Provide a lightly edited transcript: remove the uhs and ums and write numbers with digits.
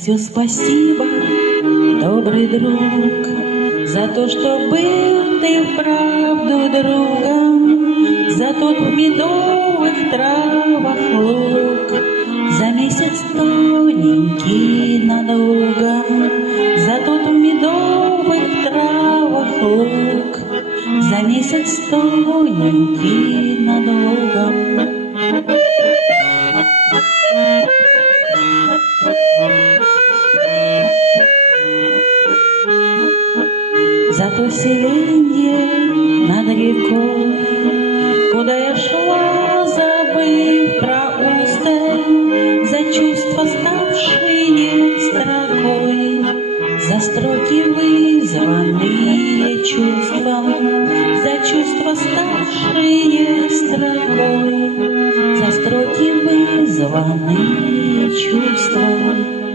все спасибо, добрый друг, за то, что был ты вправду другом, за тот в медовых травах луг, за месяц тоненький над лугом, за тот в медовых травах луг, за месяц тоненький над лугом. За то селенье над рекой, куда я шла, забыв про усталь, за чувства, ставшие строкой, за строки, вызванные чувством, за чувства, ставшие строкой, за строки, вызванные чувством.